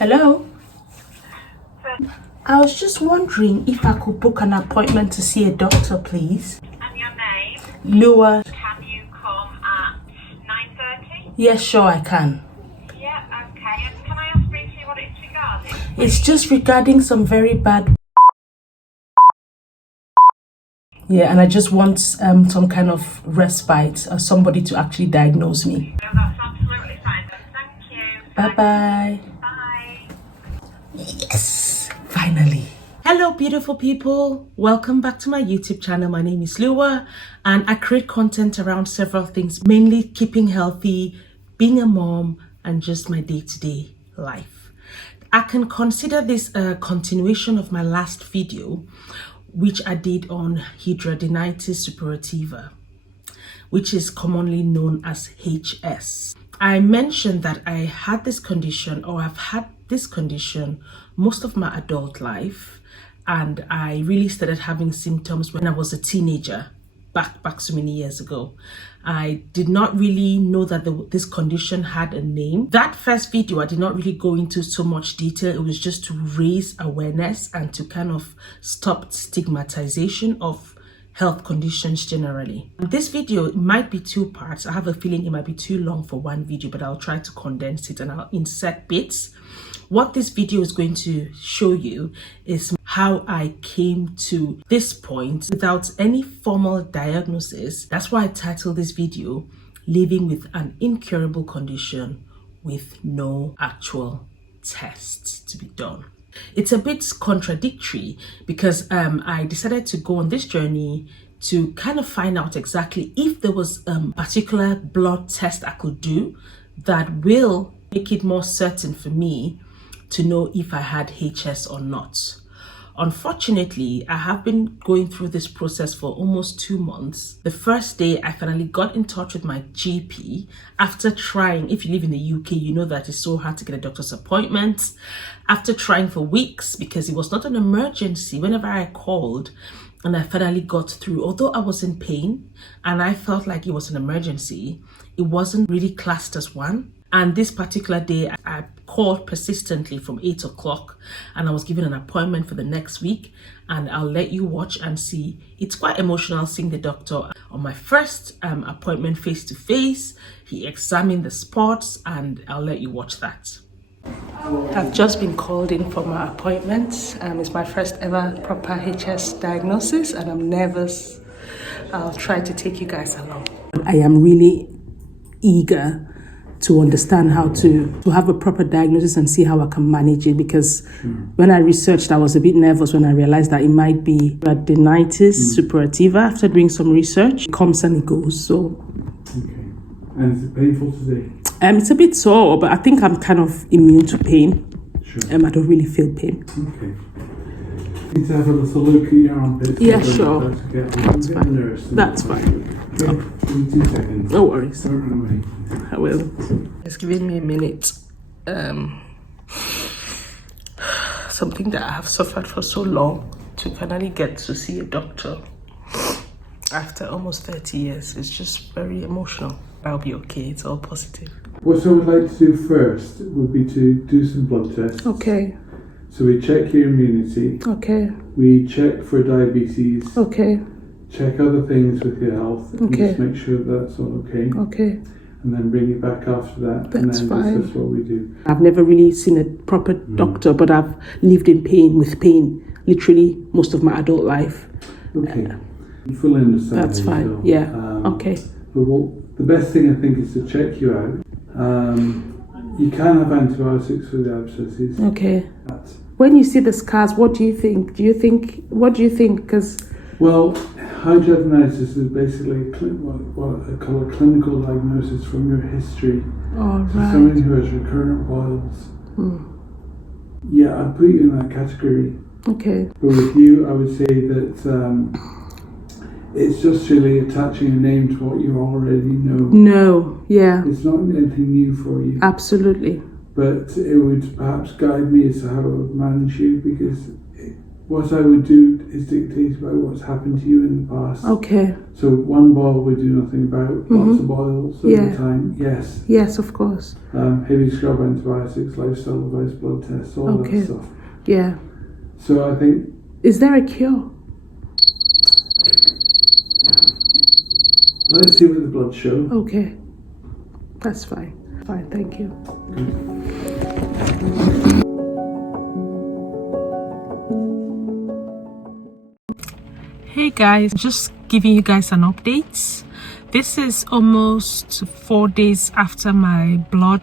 Hello? I was just wondering if I could book an appointment to see a doctor, please. And your name? Lua. Can you come at 9:30? Yes, sure I can. Yeah, okay. And can I ask briefly what it's regarding? It's just regarding some very bad... Yeah, and I just want some kind of respite or somebody to actually diagnose me. No, that's absolutely fine. Thank you. Bye-bye. Bye. Yes, finally. Hello beautiful people, welcome back to my YouTube channel. My name is Lua and I create content around several things, mainly keeping healthy, being a mom, and just my day-to-day life. I can consider this a continuation of my last video, which I did on Hidradenitis Suppurativa, which is commonly known as HS. I mentioned that I had this condition, or I've had this condition most of my adult life, and I really started having symptoms when I was a teenager, back so many years ago. I did not really know that this condition had a name. That first video, I did not really go into so much detail. It was just to raise awareness and to kind of stop stigmatization of health conditions generally. This video might be two parts. I have a feeling it might be too long for one video, but I'll try to condense it and I'll insert bits. What this video is going to show you is how I came to this point without any formal diagnosis. That's why I titled this video, Living with an Incurable Condition with No Actual Tests to be Done. It's a bit contradictory because I decided to go on this journey to kind of find out exactly if there was a particular blood test I could do that will make it more certain for me to know if I had HS or not. Unfortunately, I have been going through this process for almost 2 months. The first day I finally got in touch with my GP after trying, if you live in the UK, you know that it's so hard to get a doctor's appointment. After trying for weeks because it was not an emergency, whenever I called and I finally got through, although I was in pain and I felt like it was an emergency, it wasn't really classed as one. And this particular day, I called persistently from 8 o'clock and I was given an appointment for the next week, and I'll let you watch and see. It's quite emotional seeing the doctor. On my first appointment face to face, he examined the spots and I'll let you watch that. I've just been called in for my appointment. It's my first ever proper HS diagnosis and I'm nervous. I'll try to take you guys along. I am really eager to understand how to have a proper diagnosis and see how I can manage it, because when I researched, I was a bit nervous when I realized that it might be Hidradenitis Suppurativa. After doing some research, it comes and it goes. So, okay. And is it painful today? It's a bit sore, but I think I'm kind of immune to pain. Sure. I don't really feel pain. Okay. Need to have a little look at your armpits. Yeah, sure. That's fine. That's fine. Okay. Give me 2 seconds. No worries. Don't run away. I will. It's giving me a minute. Something that I have suffered for so long, to finally get to see a doctor after almost 30 years. It's just very emotional. I'll be okay. It's all positive. What I would like to do first would be to do some blood tests. Okay. So we check your immunity. Okay. We check for diabetes. Okay. Check other things with your health. And Okay. just make sure that's all okay. Okay. And then bring it back after that. That's and then fine. discuss what we do. I've never really seen a proper doctor, but I've lived in pain, with pain, literally most of my adult life. Okay. You fully understand. That's how you fine. feel. Yeah. Okay. But the best thing I think is to check you out. You can have antibiotics for the abscesses. Okay. When you see the scars, what do you think? What do you think? Because... Well, hidradenitis is basically what I call a clinical diagnosis from your history. Oh, So right. somebody who has recurrent boils. Yeah, I'd put you in that category. Okay. But with you, I would say that it's just really attaching a name to what you already know. No, yeah. It's not anything new for you. Absolutely. But it would perhaps guide me as to how I would manage you, because what I would do is dictate about what's happened to you in the past. Okay. So one boil we do nothing about. Lots of boils all the time. Yes. Yes, of course. Heavy scrub antibiotics, lifestyle advice, blood tests, all that stuff. Yeah. So I think. Is there a cure? Let's see what the blood show. Okay. That's fine. Fine, thank you. Hey guys, just giving you guys an update. This is almost 4 days after my blood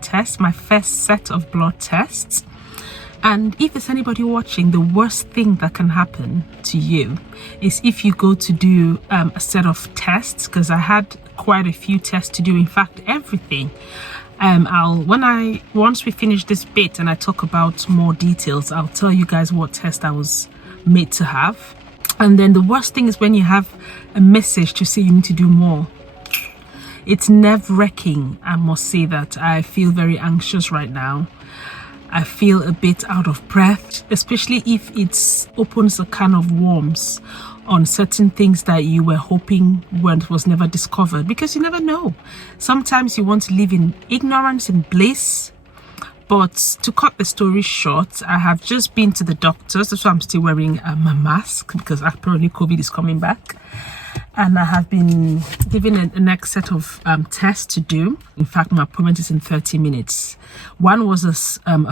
test, my first set of blood tests. And if there's anybody watching, the worst thing that can happen to you is if you go to do a set of tests, because I had quite a few tests to do, in fact everything. Once we finish this bit and I talk about more details, I'll tell you guys what test I was made to have. And then the worst thing is when you have a message to say you need to do more. It's nerve-wracking, I must say that. I feel very anxious right now. I feel a bit out of breath, especially if it opens a can of worms on certain things that you were hoping was never discovered, because you never know. Sometimes you want to live in ignorance and bliss. But to cut the story short, I have just been to the doctors. That's why I'm still wearing my mask, because apparently COVID is coming back. And I have been given a next set of tests to do. In fact, my appointment is in 30 minutes. One was a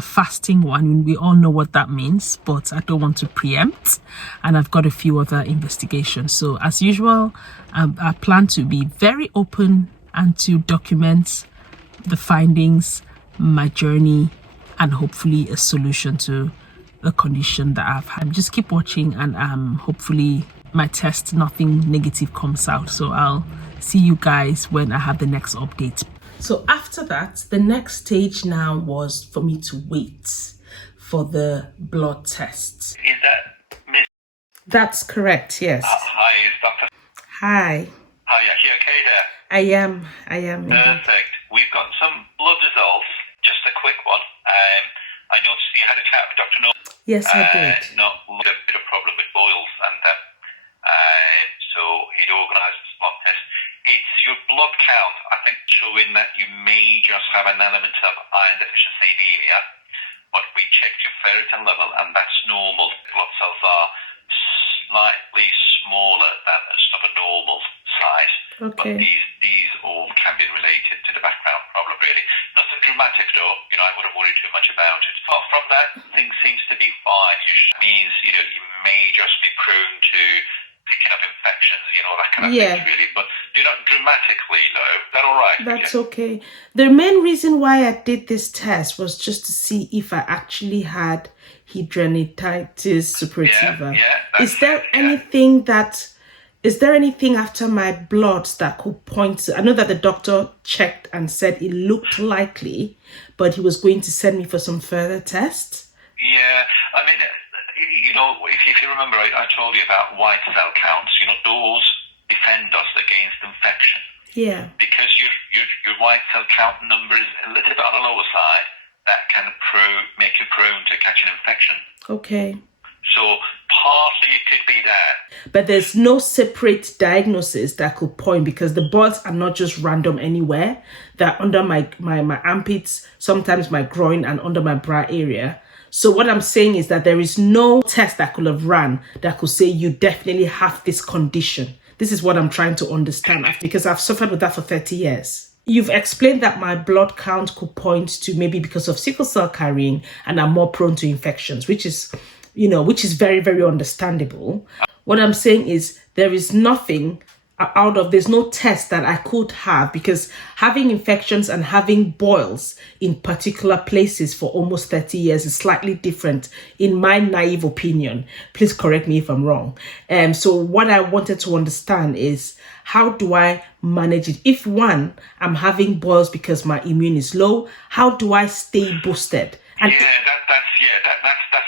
fasting one. We all know what that means, but I don't want to preempt. And I've got a few other investigations. So as usual, I plan to be very open and to document the findings, my journey, and hopefully a solution to the condition that I've had. Just keep watching, and hopefully my test, nothing negative comes out. So I'll see you guys when I have the next update. So after that, the next stage now was for me to wait for the blood test. Is that Miss? That's correct, yes. Hi, is Dr. Hi. Hi, are you okay there? I am. Perfect. We've got some blood results. Just a quick one. I noticed you had a chat with Dr. No. Yes, I did. A bit of problem with boils, and so he'd organised a spot test. It's your blood count, I think, showing that you may just have an element of iron deficiency anemia, but we checked your ferritin level, and that's normal. Blood cells are slightly smaller than a normal size. Okay. But these all can be related to the background problem, really. Nothing dramatic, though. I wouldn't worry too much about it. Apart from that, things seems to be fine. It means, you may just be prone to picking up infections, that kind of thing, really. But you're not dramatically low. Is that all right? That's okay. The main reason why I did this test was just to see if I actually had Hidradenitis Suppurativa. Is there anything after my bloods that could point to? I know that the doctor checked and said it looked likely, but he was going to send me for some further tests. Yeah, I mean, if you remember, I told you about white cell counts. Those defend us against infection. Yeah. Because your white cell count number is a little bit on the lower side, that can make you prone to catch an infection. Okay. So partly it could be that. But there's no separate diagnosis that could point, because the boils are not just random anywhere. They're under my armpits, sometimes my groin, and under my bra area. So what I'm saying is that there is no test that could have run that could say you definitely have this condition. This is what I'm trying to understand, because I've suffered with that for 30 years. You've explained that my blood count could point to maybe because of sickle cell carrying and I'm more prone to infections, which is very, very understandable. What I'm saying is there's no test that I could have, because having infections and having boils in particular places for almost 30 years is slightly different, in my naive opinion. Please correct me if I'm wrong. So what I wanted to understand is, how do I manage it? If I'm having boils because my immune is low, how do I stay boosted? And that's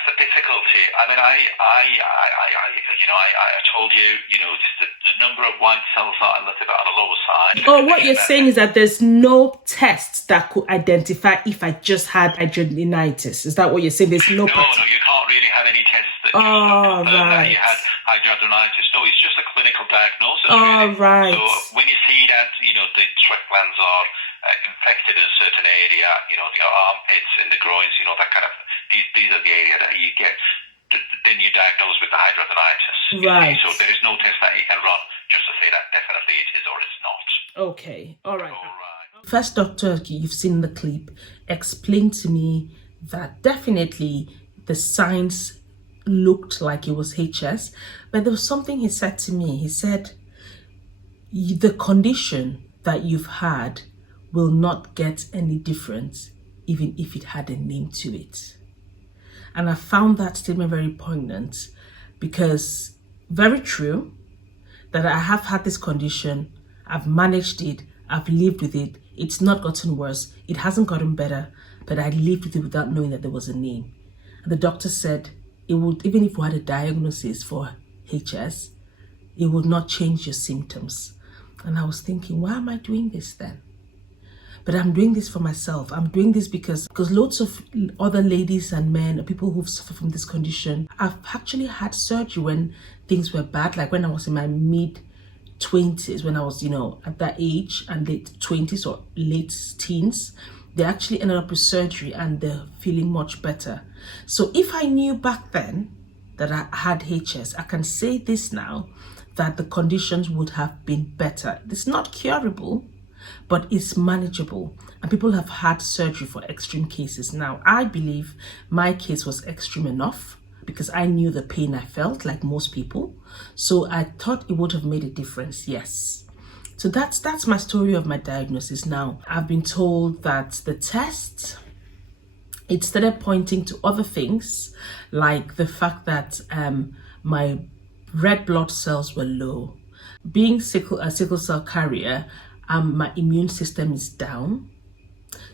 the difficulty. I mean, I told you, just the number of white cells are a little bit on the lower side. Oh, what you're saying is that there's no test that could identify if I just had hidradenitis. Is that what you're saying? There's no. No, you can't really have any tests that just Oh, confirmed that right. you had hidradenitis. No, it's just a clinical diagnosis. Oh, really. right. So when you see that, the sweat glands are infected in a certain area, the armpits and the groins, that kind of, these are the area that you get, then you diagnose with the hidradenitis. Right. So there is no test that you can run just to say that definitely it is or it's not. Okay. All right. All right. First, doctor, you've seen the clip, explained to me that definitely the signs looked like it was HS, but there was something he said to me. He said, the condition that you've had will not get any difference even if it had a name to it. And I found that statement very poignant, because very true that I have had this condition, I've managed it, I've lived with it, it's not gotten worse, it hasn't gotten better, but I lived with it without knowing that there was a name. And the doctor said it would, even if we had a diagnosis for HS, it would not change your symptoms. And I was thinking, why am I doing this then? But I'm doing this for myself. I'm doing this because loads of other ladies and men, people who've suffered from this condition, I've actually had surgery when things were bad, like when I was in my mid-20s, when I was, at that age, and late 20s or late teens, they actually ended up with surgery and they're feeling much better. So if I knew back then that I had HS, I can say this now, that the conditions would have been better. It's not curable, but it's manageable, and people have had surgery for extreme cases. Now, I believe my case was extreme enough because I knew the pain I felt, like most people. So I thought it would have made a difference, yes. So that's my story of my diagnosis. Now, I've been told that the test, it started pointing to other things, like the fact that my red blood cells were low. Being a sickle cell carrier, my immune system is down,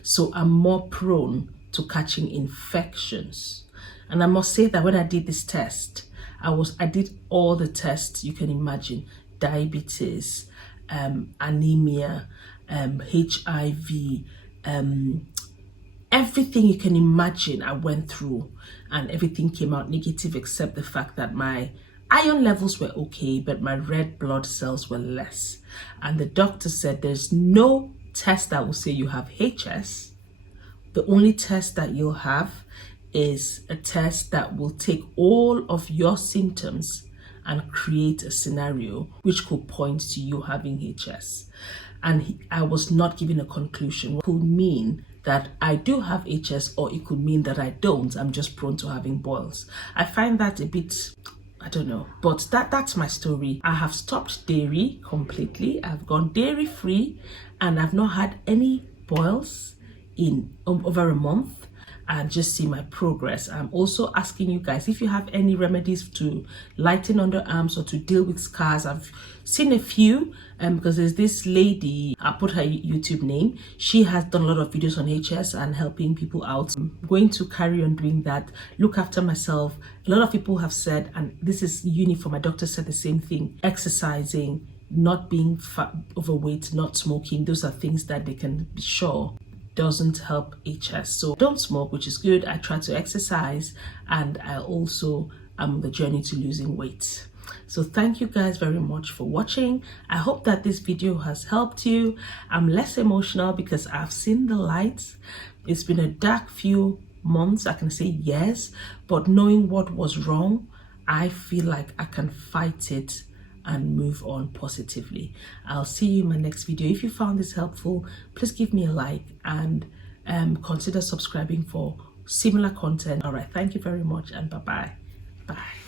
so I'm more prone to catching infections. And I must say that when I did this test, I did all the tests you can imagine: diabetes, anemia, HIV, everything you can imagine I went through, and everything came out negative except the fact that my iron levels were okay, but my red blood cells were less. And the doctor said there's no test that will say you have HS. The only test that you'll have is a test that will take all of your symptoms and create a scenario which could point to you having HS. And I was not given a conclusion. It could mean that I do have HS, or it could mean that I don't. I'm just prone to having boils. I find that a bit, I don't know, but that's my story. I have stopped dairy completely. I've gone dairy free, and I've not had any boils in over a month, and just see my progress. I'm also asking you guys if you have any remedies to lighten underarms or to deal with scars. I've seen a few, because there's this lady, I put her YouTube name, she has done a lot of videos on HS and helping people out. I'm going to carry on doing that, look after myself. A lot of people have said, and this is uniform, my doctor said the same thing: exercising, not being overweight, not smoking. Those are things that they can be sure doesn't help HS. So don't smoke, which is good. I try to exercise, and I also am on the journey to losing weight. So thank you guys very much for watching. I hope that this video has helped you. I'm less emotional because I've seen the light. It's been a dark few months, I can say years, but knowing what was wrong, I feel like I can fight it and move on positively. I'll see you in my next video. If you found this helpful, please give me a like and consider subscribing for similar content. All right, thank you very much, and bye-bye. Bye.